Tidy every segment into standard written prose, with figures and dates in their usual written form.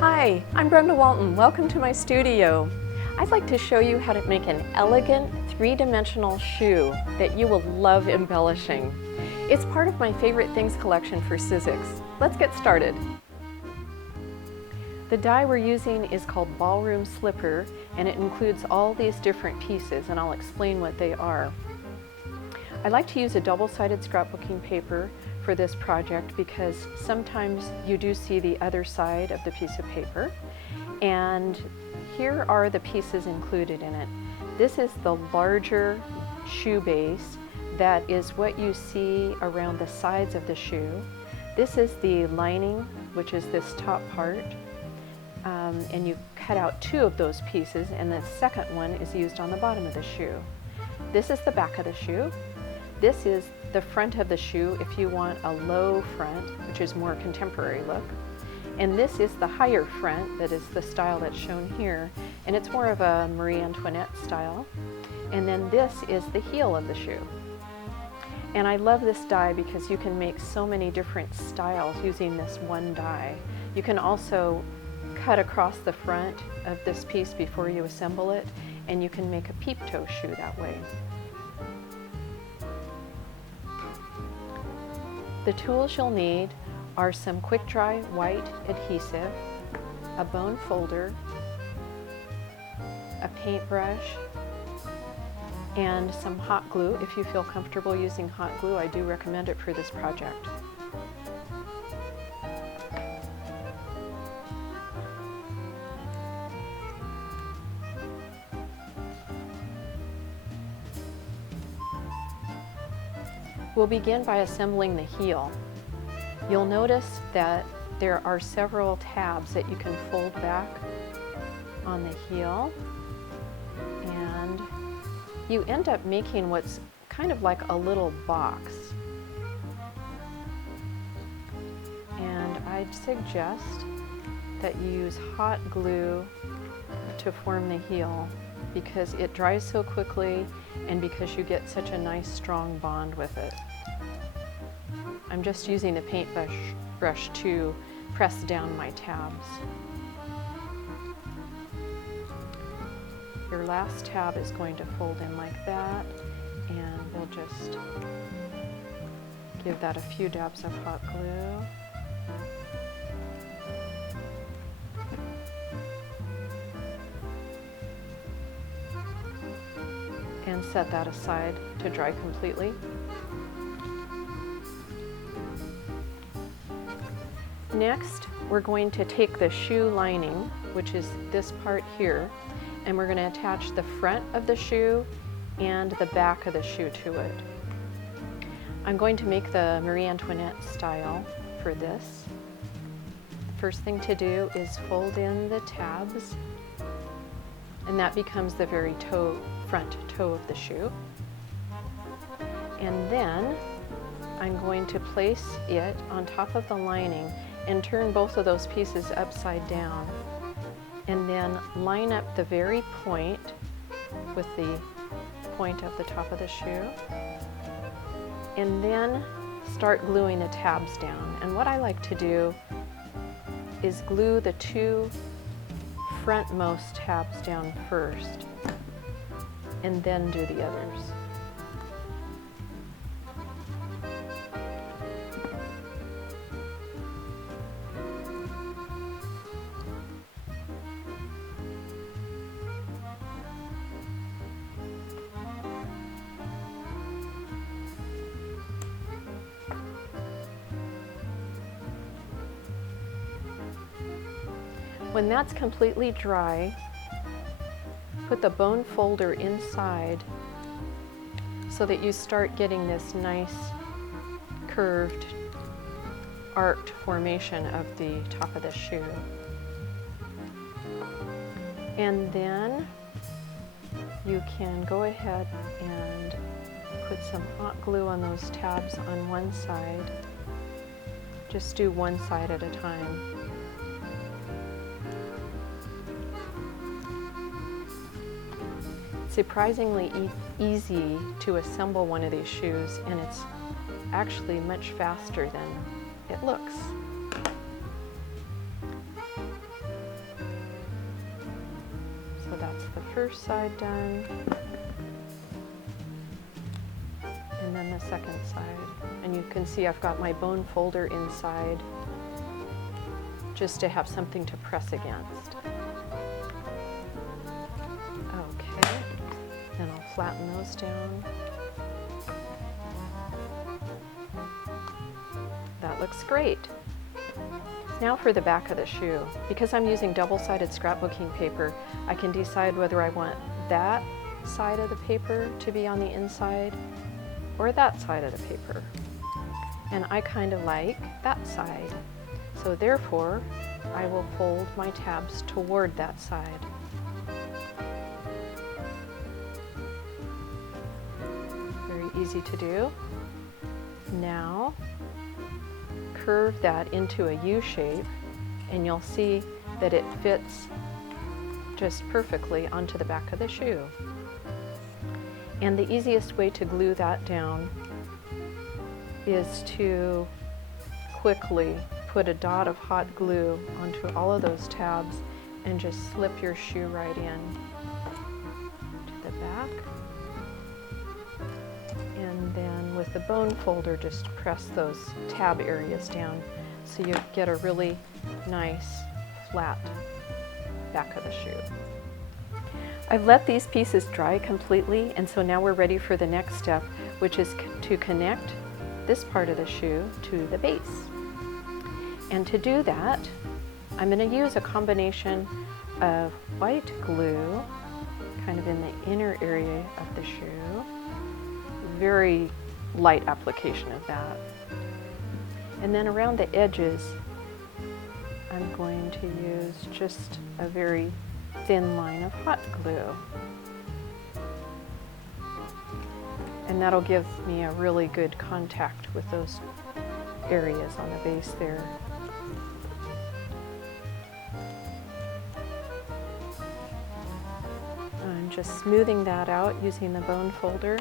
Hi, I'm Brenda Walton. Welcome to my studio. I'd like to show you how to make an elegant three-dimensional shoe that you will love embellishing. It's part of my Favorite Things collection for Sizzix. Let's get started. The die we're using is called Ballroom Slipper, and it includes all these different pieces, and I'll explain what they are. I like to use a double-sided scrapbooking paper for this project because sometimes you do see the other side of the piece of paper. And here are the pieces included in it. This is the larger shoe base that is what you see around the sides of the shoe. This is the lining, which is this top part. And you cut out two of those pieces, and the second one is used on the bottom of the shoe. This is the back of the shoe. This is the front of the shoe if you want a low front, which is more contemporary look. And this is the higher front, that is the style that's shown here, and it's more of a Marie Antoinette style. And then this is the heel of the shoe. And I love this die because you can make so many different styles using this one die. You can also cut across the front of this piece before you assemble it, and you can make a peep toe shoe that way. The tools you'll need are some quick dry white adhesive, a bone folder, a paintbrush, and some hot glue. If you feel comfortable using hot glue, I do recommend it for this project. We'll begin by assembling the heel. You'll notice that there are several tabs that you can fold back on the heel, and you end up making what's kind of like a little box. And I'd suggest that you use hot glue to form the heel because it dries so quickly and because you get such a nice strong bond with it. I'm just using the paintbrush to press down my tabs. Your last tab is going to fold in like that, and we'll just give that a few dabs of hot glue. And set that aside to dry completely. Next, we're going to take the shoe lining, which is this part here, and we're going to attach the front of the shoe and the back of the shoe to it. I'm going to make the Marie Antoinette style for this. The first thing to do is fold in the tabs, and that becomes the very front toe of the shoe. And then I'm going to place it on top of the lining and turn both of those pieces upside down, and then line up the very point with the point of the top of the shoe, and then start gluing the tabs down. And what I like to do is glue the two frontmost tabs down first and then do the others. When that's completely dry, put the bone folder inside so that you start getting this nice curved, arced formation of the top of the shoe. And then you can go ahead and put some hot glue on those tabs on one side. Just do one side at a time. Surprisingly easy to assemble one of these shoes, and it's actually much faster than it looks. first side done, and then the second side. And you can see I've got my bone folder inside just to have something to press against. Okay, then I'll flatten those down. That looks great. Now for the back of the shoe. Because I'm using double-sided scrapbooking paper, I can decide whether I want that side of the paper to be on the inside or that side of the paper. And I kind of like that side. So therefore, I will fold my tabs toward that side. Very easy to do. Now, curve that into a U shape, and you'll see that it fits just perfectly onto the back of the shoe. And the easiest way to glue that down is to quickly put a dot of hot glue onto all of those tabs and just slip your shoe right in to the back. And then with the bone folder, just press those tab areas down so you get a really nice flat back of the shoe. I've let these pieces dry completely, and so now we're ready for the next step, which is to connect this part of the shoe to the base. And to do that, I'm going to use a combination of white glue, kind of in the inner area of the shoe, very light application of that. And then around the edges, I'm going to use just a very thin line of hot glue. And that'll give me a really good contact with those areas on the base there. I'm just smoothing that out using the bone folder.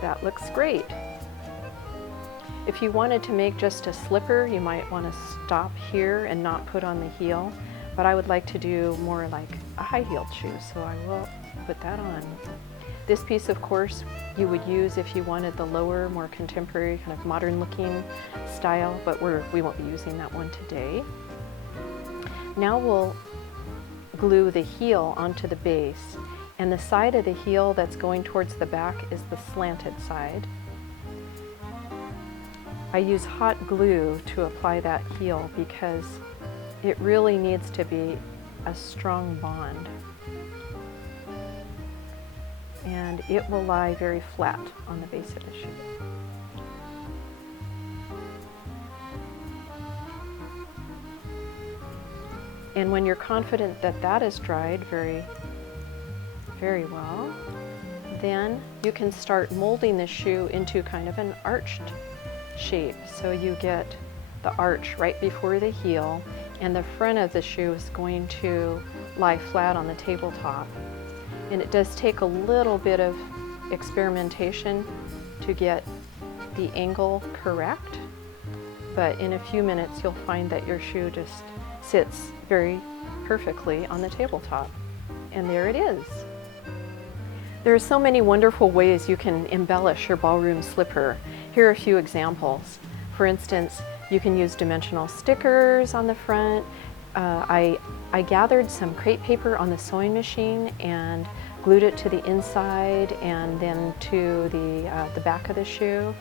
That looks great. If you wanted to make just a slipper, you might want to stop here and not put on the heel, but I would like to do more like a high-heeled shoe, so I will put that on. This piece, of course, you would use if you wanted the lower, more contemporary, kind of modern-looking style, but we won't be using that one today. Now we'll glue the heel onto the base, and the side of the heel that's going towards the back is the slanted side. I use hot glue to apply that heel because it really needs to be a strong bond. And it will lie very flat on the base of the shoe. And when you're confident that that is dried very, very well, then you can start molding the shoe into kind of an arched shape. So you get the arch right before the heel, and the front of the shoe is going to lie flat on the tabletop. And it does take a little bit of experimentation to get the angle correct, but in a few minutes you'll find that your shoe just sits very perfectly on the tabletop. And there it is. There are so many wonderful ways you can embellish your ballroom slipper. Here are a few examples. For instance, you can use dimensional stickers on the front. I gathered some crepe paper on the sewing machine and glued it to the inside and then to the back of the shoe.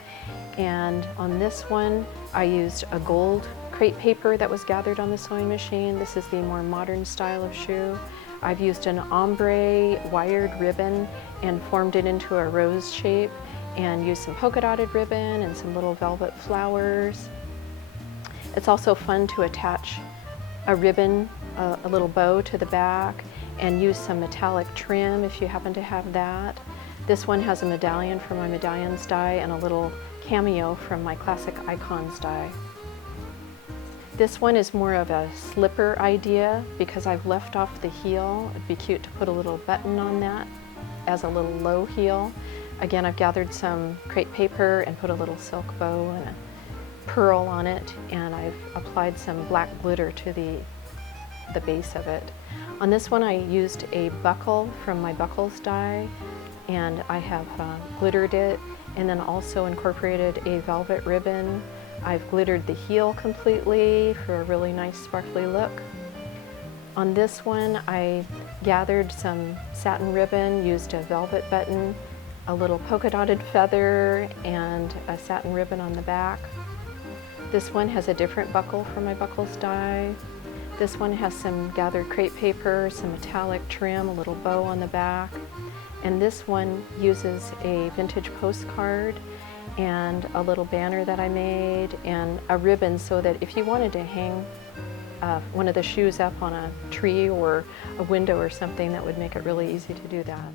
And on this one, I used a gold crepe paper that was gathered on the sewing machine. This is the more modern style of shoe. I've used an ombre wired ribbon and formed it into a rose shape and used some polka dotted ribbon and some little velvet flowers. It's also fun to attach a ribbon, a little bow to the back, and use some metallic trim if you happen to have that. This one has a medallion from my medallions die and a little cameo from my classic icons die. This one is more of a slipper idea because I've left off the heel. It'd be cute to put a little button on that as a little low heel. Again, I've gathered some crepe paper and put a little silk bow and a pearl on it, and I've applied some black glitter to the the base of it. On this one I used a buckle from my buckles die, and I have glittered it, and then also incorporated a velvet ribbon. I've glittered the heel completely for a really nice sparkly look. On this one I gathered some satin ribbon, used a velvet button, a little polka dotted feather, and a satin ribbon on the back. This one has a different buckle from my buckles die. This one has some gathered crepe paper, some metallic trim, a little bow on the back. And this one uses a vintage postcard and a little banner that I made and a ribbon, so that if you wanted to hang one of the shoes up on a tree or a window or something, that would make it really easy to do that.